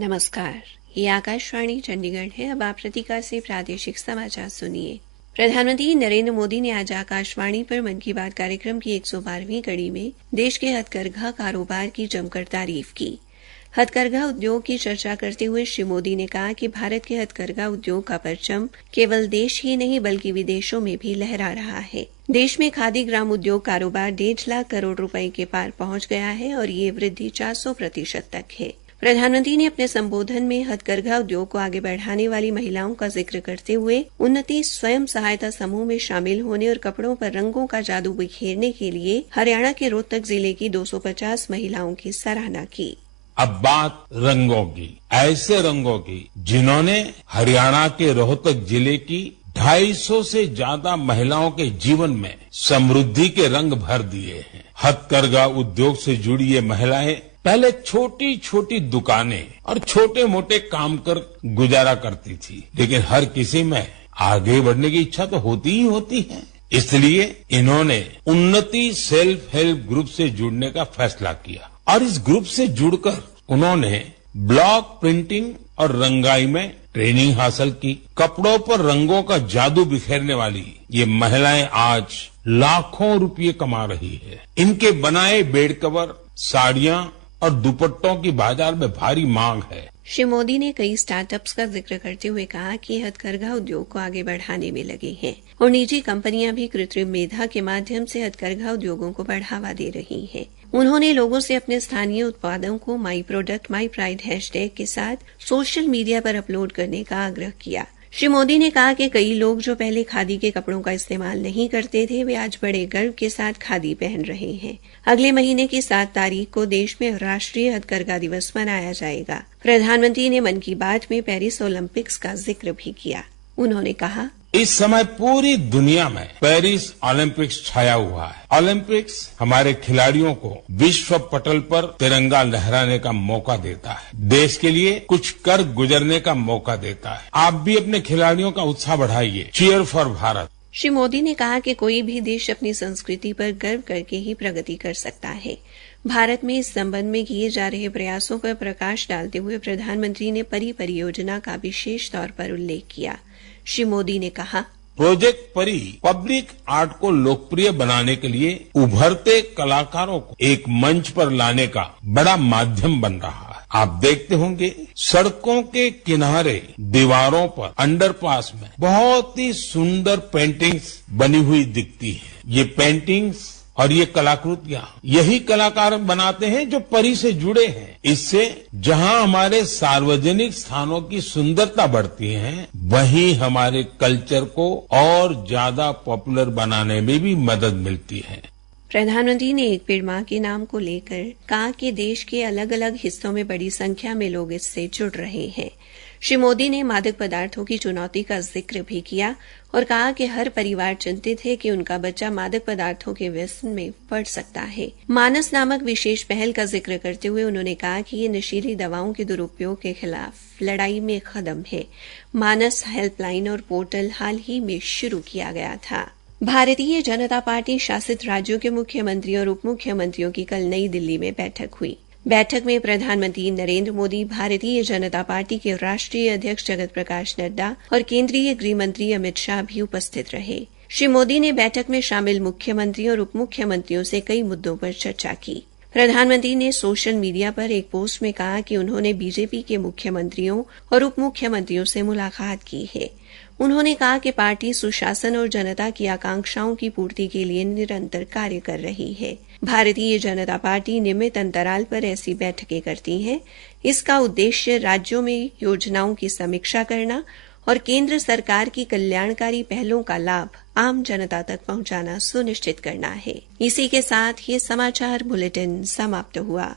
नमस्कार, ये आकाशवाणी चंडीगढ़ है। अब आप प्रतीका से प्रादेशिक समाचार सुनिए। प्रधानमंत्री नरेंद्र मोदी ने आज आकाशवाणी पर मन की बात कार्यक्रम की 112वीं कड़ी में देश के हथकरघा कारोबार की जमकर तारीफ की। हथकरघा उद्योग की चर्चा करते हुए श्री मोदी ने कहा कि भारत के हथकरघा उद्योग का परचम केवल देश ही नहीं बल्कि विदेशों में भी लहरा रहा है। देश में खादी ग्राम उद्योग कारोबार 1.5 लाख करोड़ रुपए के पार पहुंच गया है और ये वृद्धि 400% तक है। प्रधानमंत्री ने अपने संबोधन में हथकरघा उद्योग को आगे बढ़ाने वाली महिलाओं का जिक्र करते हुए उन्नति स्वयं सहायता समूह में शामिल होने और कपड़ों पर रंगों का जादू बिखेरने के लिए हरियाणा के रोहतक जिले की 250 महिलाओं की सराहना की। अब बात रंगों की, ऐसे रंगों की जिन्होंने हरियाणा के रोहतक जिले की 250 से ज्यादा महिलाओं के जीवन में समृद्धि के रंग भर दिए हैं। हथकरघा उद्योग से जुड़ी ये महिलाएं पहले छोटी छोटी दुकानें और छोटे मोटे काम कर गुजारा करती थी, लेकिन हर किसी में आगे बढ़ने की इच्छा तो होती ही होती है। इसलिए इन्होंने उन्नति सेल्फ हेल्प ग्रुप से जुड़ने का फैसला किया और इस ग्रुप से जुड़कर उन्होंने ब्लॉक प्रिंटिंग और रंगाई में ट्रेनिंग हासिल की। कपड़ों पर रंगों का जादू बिखेरने वाली ये महिलाएं आज लाखों रुपये कमा रही है। इनके बनाए बेड कवर, साड़ियां और दुपट्टों की बाजार में भारी मांग है। श्री मोदी ने कई स्टार्टअप्स का जिक्र करते हुए कहा कि हथकरघा उद्योग को आगे बढ़ाने में लगे हैं और निजी कंपनियां भी कृत्रिम मेधा के माध्यम से हथकरघा उद्योगों को बढ़ावा दे रही हैं। उन्होंने लोगों से अपने स्थानीय उत्पादों को my product my pride hashtag के साथ सोशल मीडिया पर अपलोड करने का आग्रह किया। श्री मोदी ने कहा कि कई लोग जो पहले खादी के कपड़ों का इस्तेमाल नहीं करते थे, वे आज बड़े गर्व के साथ खादी पहन रहे हैं। अगले महीने की 7 तारीख को देश में राष्ट्रीय हथकरघा दिवस मनाया जाएगा। प्रधानमंत्री ने मन की बात में पेरिस ओलंपिक्स का जिक्र भी किया। उन्होंने कहा, इस समय पूरी दुनिया में पेरिस ओलंपिक्स छाया हुआ है। ओलंपिक्स हमारे खिलाड़ियों को विश्व पटल पर तिरंगा लहराने का मौका देता है, देश के लिए कुछ कर गुजरने का मौका देता है। आप भी अपने खिलाड़ियों का उत्साह बढ़ाइए। Cheer for Bharat. श्री मोदी ने कहा कि कोई भी देश अपनी संस्कृति पर गर्व करके ही प्रगति कर सकता है। भारत में इस संबंध में किए जा रहे प्रयासों पर प्रकाश डालते हुए प्रधानमंत्री ने परियोजना का विशेष तौर पर उल्लेख किया। श्री मोदी ने कहा, प्रोजेक्ट परी पब्लिक आर्ट को लोकप्रिय बनाने के लिए उभरते कलाकारों को एक मंच पर लाने का बड़ा माध्यम बन रहा है। आप देखते होंगे सड़कों के किनारे, दीवारों पर, अंडरपास में बहुत ही सुंदर पेंटिंग्स बनी हुई दिखती है। ये पेंटिंग्स और ये कलाकृतियां यही कलाकार बनाते हैं जो परी से जुड़े हैं। इससे जहां हमारे सार्वजनिक स्थानों की सुंदरता बढ़ती है, वहीं हमारे कल्चर को और ज्यादा पॉपुलर बनाने में भी मदद मिलती है। प्रधानमंत्री ने एक पेड़ मां के नाम को लेकर कहा कि देश के अलग अलग हिस्सों में बड़ी संख्या में लोग इससे जुड़ रहे हैं। श्री मोदी ने मादक पदार्थों की चुनौती का जिक्र भी किया और कहा कि हर परिवार चिंतित है कि उनका बच्चा मादक पदार्थों के व्यसन में पड़ सकता है। मानस नामक विशेष पहल का जिक्र करते हुए उन्होंने कहा कि ये नशीली दवाओं के दुरुपयोग के खिलाफ लड़ाई में कदम है। मानस हेल्पलाइन और पोर्टल हाल ही में शुरू किया गया था। भारतीय जनता पार्टी शासित राज्यों के मुख्यमंत्री और उप मुख्यमंत्रियों की कल नई दिल्ली में बैठक हुई। बैठक में प्रधानमंत्री नरेंद्र मोदी, भारतीय जनता पार्टी के राष्ट्रीय अध्यक्ष जगत प्रकाश नड्डा और केंद्रीय गृह मंत्री अमित शाह भी उपस्थित रहे। श्री मोदी ने बैठक में शामिल मुख्यमंत्रियों और उप मुख्यमंत्रियों से कई मुद्दों पर चर्चा की। प्रधानमंत्री ने सोशल मीडिया पर एक पोस्ट में कहा कि उन्होंने बीजेपी के मुख्यमंत्रियों और उप मुख्यमंत्रियों से मुलाकात की है। उन्होंने कहा कि पार्टी सुशासन और जनता की आकांक्षाओं की पूर्ति के लिए निरंतर कार्य कर रही है। भारतीय जनता पार्टी नियमित अंतराल पर ऐसी बैठकें करती है। इसका उद्देश्य राज्यों में योजनाओं की समीक्षा करना और केंद्र सरकार की कल्याणकारी पहलों का लाभ आम जनता तक पहुंचाना सुनिश्चित करना है। इसी के साथ ये समाचार बुलेटिन समाप्त हुआ।